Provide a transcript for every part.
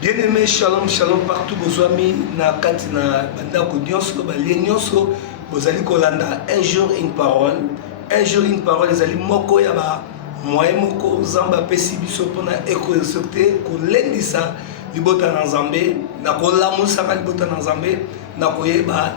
Bien aimé, shalom, shalom partout, vos amis, na katina, bandako nyonso, balie nyonso, bozali kolanda, un jour une parole, ezali moko ya ba, moyen moko, zamba pesi biso pona eko exaucté, kolendisa, libota na nzambe, na kolamusaka libota na nzambe, na koyeba,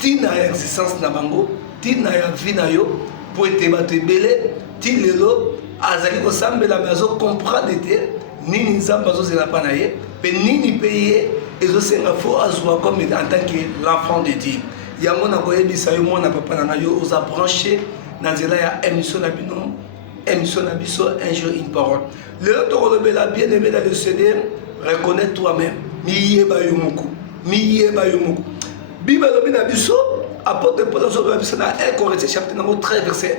tina ya existence na bango, tina ya vie na yo, po ete bato ebele, ti lelo, azali kosambela, mais azo comprendre te, nini nzambe azozela pa na ye, pe nini pe ye ezosenga fo azwa comme en tant que l'enfant de Dieu. Yango na koyebisa yo mwana papa na yo oza branché na nzela ya émission na bino, émission na biso un jour une parole. Lelo tokolobela bien aimé dans le Seigneur, reconnais toi-même. Miyeba yo moko, miyeba yo moko. Bible lobi na biso, apôtre Paul lobi biso na 1 Corinthiens chapitre 13 verset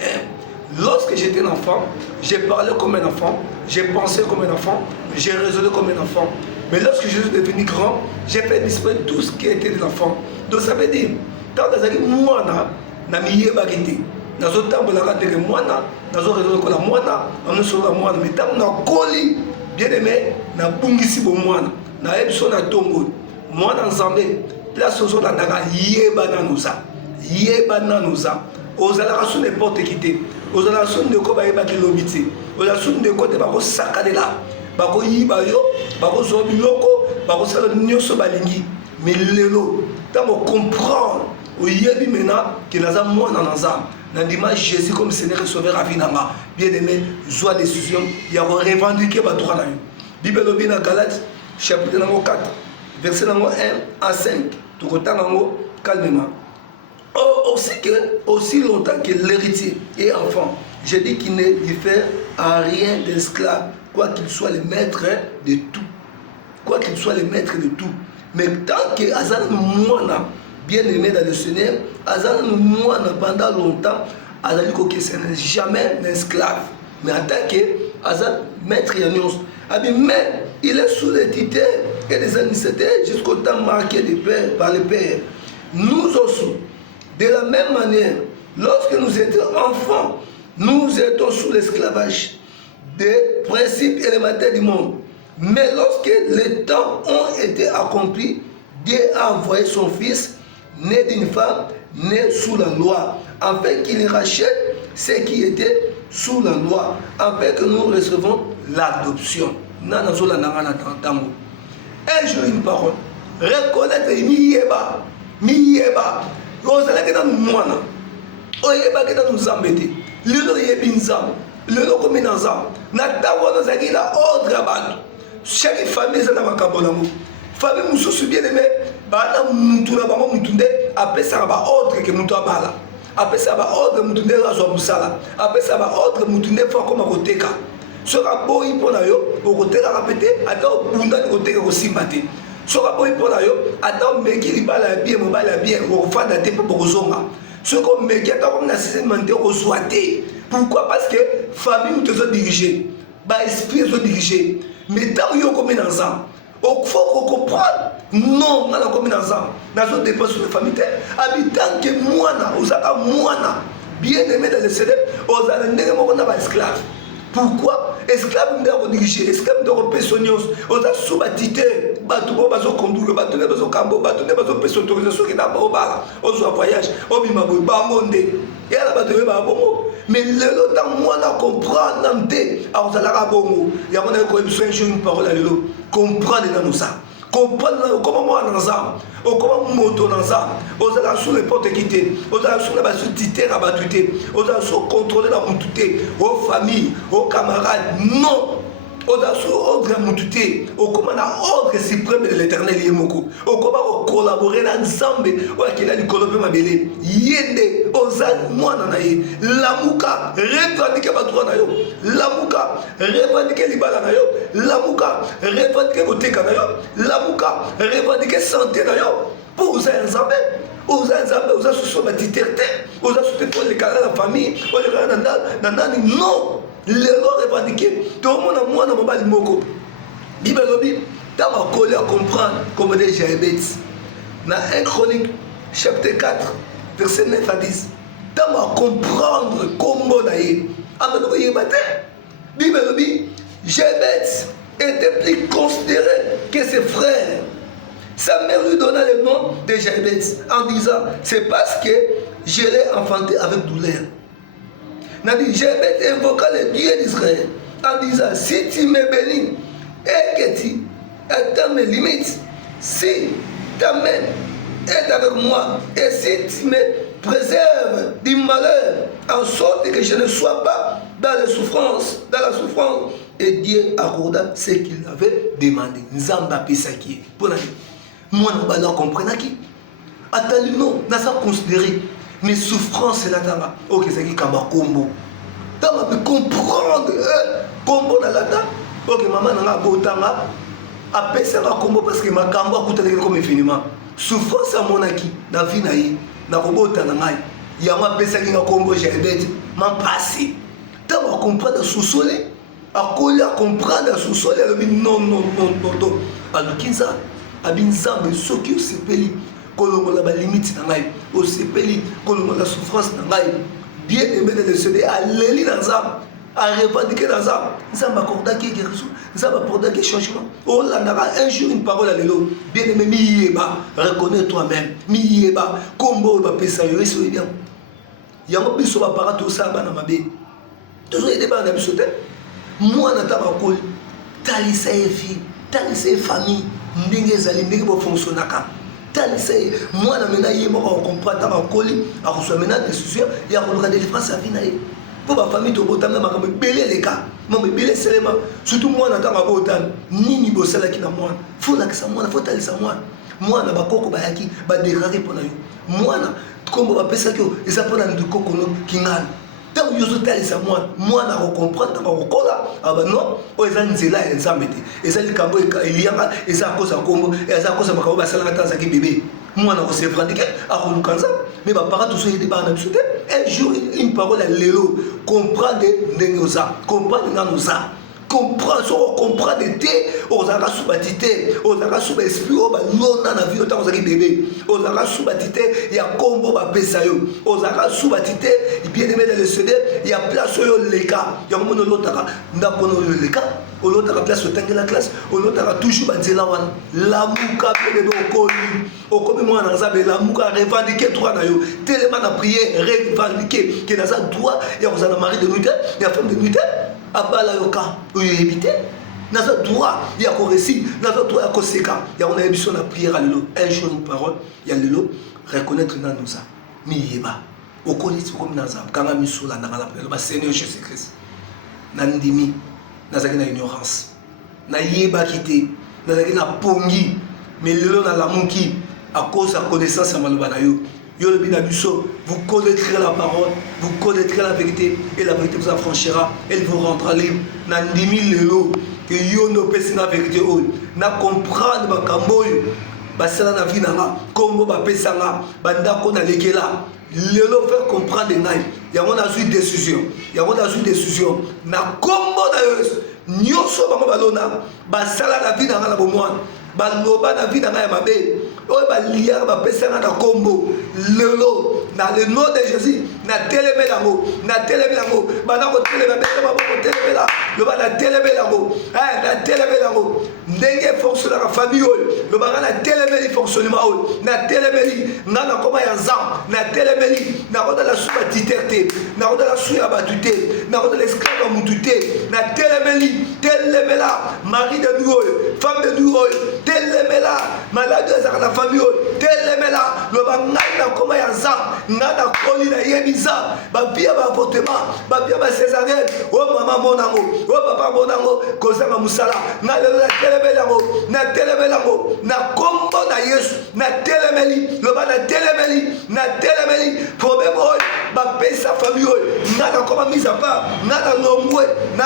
1. Lorsque j'étais un enfant, j'ai parlé comme un enfant, j'ai pensé comme un enfant, j'ai raisonné comme un enfant. Mais lorsque je suis devenu grand, j'ai fait disparaître tout ce qui était de l'enfant. Donc ça veut dire, quand vous avez moi, na miye bagité, na zo tambola kateke mwana, na zo raisonner comme la mwana, on ne sauve mwana, mais tant na koli, bien aimé, na bungisi bo mwana, na ebso na tongo, mwana nzambe, place ozo na ndaka yeba na nusa, yeba na nusa. Ozala rasu n'importe qui te, ozala rasu ndeko ba yeba ki lobiti, ozala rasu ndeko te ba ko sakadela, ba ko yiba yo, ba ko zo biloko, ba ko sala nyoso balingi. Mais lelo, tant mo comprendre, o yebi mena que naza mwana nanza, na dimanche Jésus comme Seigneur et Sauveur a vinanga. Bien aimé, joie décision, ya ko revendiquer ba toka na yo. Bible lobi na Galates chapitre 4, verset 1 à 5. Tu kotanga ngo calmement. Aussi longtemps que l'héritier est enfant, je dis qu'il ne diffère en rien d'esclave, quoi qu'il soit le maître de tout. Quoi qu'il soit le maître de tout. Mais tant que Azan Mouana, bien aimé dans le Seigneur, Azan Mouana pendant longtemps, Azali Koke, ce n'est jamais un esclave. Mais en tant que Azan maître Yanios, mais il est sous les titres et les administrateurs jusqu'au temps marqué de père, par le Père. Nous aussi, de la même manière, lorsque nous étions enfants, nous étions sous l'esclavage des principes élémentaires du monde. Mais lorsque les temps ont été accomplis, Dieu a envoyé son Fils, né d'une femme, né sous la loi, afin qu'il rachète ceux qui étaient sous la loi, afin que nous recevons l'adoption. Un jour, une parole. Reconnaître Miyeba, Miyeba. Ozalaki na mwana oyebaki na nzambe te lelo yebi nzambe lelo komi na nzambe na ntango wana ozalaki na ordre ya bato chaque famille eza na makambo nango famille mosusu bien aimé bana mutu na bango mutu nde apesaka baordre ke mutu abala apesaka baordre mutu nde azwa mosala apesaka baordre mutu nde fo akoma koteka soki aboyi mpo na yo okotekaka mpe te ata obundani koteka kosimba te soki aboyi mpo na yo ata omeki libala ya bien mobali ya bien okofanda te mpo bokozonga soki omeki ata komi na sisteme te okozwa te. Pourquoi? Parce que famille moto ezodirige baesprit ezodirige mais ntango yo okomi na nzambe faut comprendre non nga nakomi na nzambe nazodepense sur famille te abi tanke mwana ozalaka mwana bien aimé dans le Seigneur ozala ndenge moko na baesclave. Pourquoi? Esclave nde akodirige esclave nde akopesa nyonso oza su batite bato bo bazokonduire bato nde bazokambo bato nde bazopesa autorisation soki na obala ozwa voyage obima boye bango nde eyala bato oyebaka bongo. Mais lelo ntango mwana comprendre nanu te akozalaka bongo yango na koyebiso un jour une parole ya lelo comprendre nanu ça comprendre okoma mwana na nzambe okoma moto na nzambe ozala sous n'importe qui te ozala sous na basutite na bato te ozala sous contrôler na mutu te o famille o camarade non ozala sous ordre ya mutu te okoma na ordre suprême de l'éternel ye moko okoma kocollaborer na nzambe oyo akenda likolo mpe mabele ye nde oza mwana na ye lamuka revendike bato na yo lamuka revendike libala na yo lamuka revendike koteka na yo lamuka revendike santé na yo mpo oza ya nzambe oza susu batiter te oza susu te olekana na famille olekana na nani non lelo revendike tomona mwana mobali moko bible elobi ntango akoli acomprendre comme des diabètes na 1 Chronique chapitre 4 verset 9 à 10 ntango acomprendre kombo na ye amena koyeba te bible elobi diabète était plus considéré que ses Sa mère lui donna le nom de Jabez en disant, c'est parce que je l'ai enfanté avec douleur. Jabez invoqua le Dieu d'Israël en disant, si tu me bénis et que tu atteins mes limites, si ta main est avec moi et si tu me préserves du malheur en sorte que je ne sois pas dans la souffrance, et Dieu accorda ce qu'il avait demandé. Nzamba pesaki. Pour la moi, nous comprenons qui. Attends, non, nous avons considéré mes souffrances là dedans. Ok, c'est qui kamba combo. Tu peux comprendre combo dans la dame. Ok, maman n'a pas botanga. Après ça va combo parce que ma kamba a coûté comme infiniment. Souffrance à mon acquis, dans la vie naïe, dans le combo tanangai. Il y a ma pesaki na combo j'ai bête, m'en passé. Tu vas comprendre sous-sol. À comprendre à sous-sol, non. Alors, qui ça? Abinzambe, ce qui se peli, kolongola ba limite na ngai, o se peli, kolongola souffrance na ngai. Bien aimé de le céder à l'éli dans ça, à revendiquer dans ça. Ça m'accorda qui guérison, ça m'accorda qui changement. Oh là, un jour une parole à l'élo. Bien aimé, miyeba, reconnais toi-même, miyeba, combo va pesa yo, c'est bien. Yango biso ba para tout ça bana mabe. Toujours aider bana biso te. Moi n'attends pas quoi. Talisa vie, talisa famille. Ndenge ezali ndenge bo fonctionnaka talisa moi na mena yeba ko comprendre ta bakoli a reçoit maintenant décision ya ko ka délivrance à vie na ye pour ba famille to botama makambe belé les cas mama belé selema surtout moi na tanga botan nini bo sala ki na moi faut la que ça moi faut talisa moi na bakoko ba yaki ba déclarer pour na yo moi na comme ba pesa ki eza pona ndukoko no kingana. Tant que je talisa moi na comprendre na kokola aba non o eza nzela ya nzambe te eza likambo elianga eza kosa kombo eza kosa makabo basala tanza ki bébé moi na ko se pratiquer a ko lukanza mais ba para tout so yede ba na biso te un jour une parole à lelo comprendre ndenge oza comprendre na noza comprendre te ozaka subatite ozaka suba esprit o ba lona na vie otango zaki bébé ozaka subatite ya kombo ba pesa yo ozaka subatite bien aimé dans le CD ya place yo leka ya mono lotaka ndako no leka olotaka place otangela classe olotaka toujours banzela wana lamuka bébé okomi mwana nzambe lamuka revendiquer droit na yo tellement na prier revendiquer que na za droit ya kozala mari de nuit ya femme de nuit abala yoka oyo éviter naza droit ya ko récit naza droit ya ko seka ya on a émission na prière à lelo un jour une parole ya lelo reconnaître na nous ça mi yeba okoliti comme naza kanga misula na kala ba Seigneur Jésus Christ nandimi nazaki na ignorance na yeba kité nazaki na pongi mais lelo na lamuki à cause de la connaissance à maloba na yo. Vous connaîtrez la parole, vous connaîtrez la vérité, et la vérité vous affranchira, elle vous rendra libre. Nandimi lelo, que yo no pesi na vérité o, na comprendre ba kamboyo, ba sala na vie nanga, kombo ba pesanga, banda ko na lekela. Lelo faire comprendre ngai, ya on a eu décision, na kombo na yo, nyoso ba balona, ba sala na vie nanga na bomwana. Baloba na vie nanga ya mabe oyo balia bapesanga na kombo lelo na le nom de Jésus na telemela yango bana kotelemela beta maboko telemela loba na telemela yango ndenge fonctionne la famille oyo loba na telemeli fonctionnement oyo na telemeli na koma ya nzam na telemeli na kota la suba titerte na kota la suya batute na kota l'esclave mutute na telemela mari de nous oyo femme de nous oyo telemela malade ezaka na famille oyo telemela loba ngai na koma ya nzam ngai na koli na yebiza babia baavortement babia bacésarienne o mama monango o papa monango kozanga musala ngai lelo na telemela yango na kombo na Yesu na telemeli loba na telemeli problème oyo bapesa famille oyo ngai na koma mise à part ngai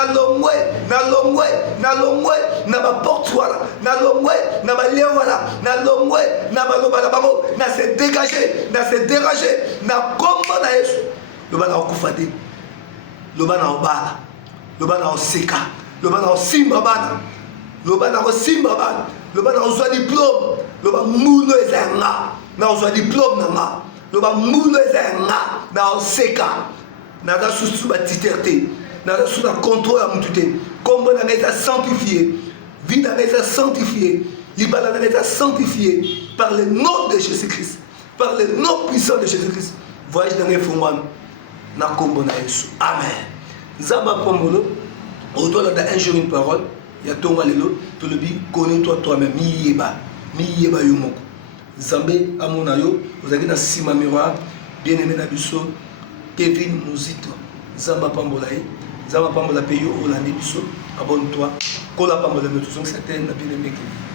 na longwe na baporte wana na longwe na balie wana na longwe na baloba na bango na se dégager na kombo na Yesu loba na okufa te loba na obala loba na oseka loba na osimba bana loba na kosimba bana loba na ozwa diplôme loba mulo ezanga na ozwa diplôme nanga loba mulo ezanga na oseka na da susu ba titerte na da susu na contrôle ya mutu te kombo na eza sanctifié vie dans été sanctifiée, l'ibala dans été sanctifié par le nom de Jésus-Christ, par le nom puissant de Jésus-Christ. Voyage dans les fumans, na kombo na Yesu. Amen. Zamba Pomolo, autour de un jour une parole, il y a ton malelo, tout le bi, connais-toi toi-même, miyeba yomoko. Zambé amonayo, vous avez dans Sima Miroir, bien-aimé Nabiso, Kevin Mouzito, Zamba Pambolaï, Zamba Pambola Peyo, Olandi Biso, abonne-toi, Kola Pambola Metusong, c'était bien-aimé Kevin.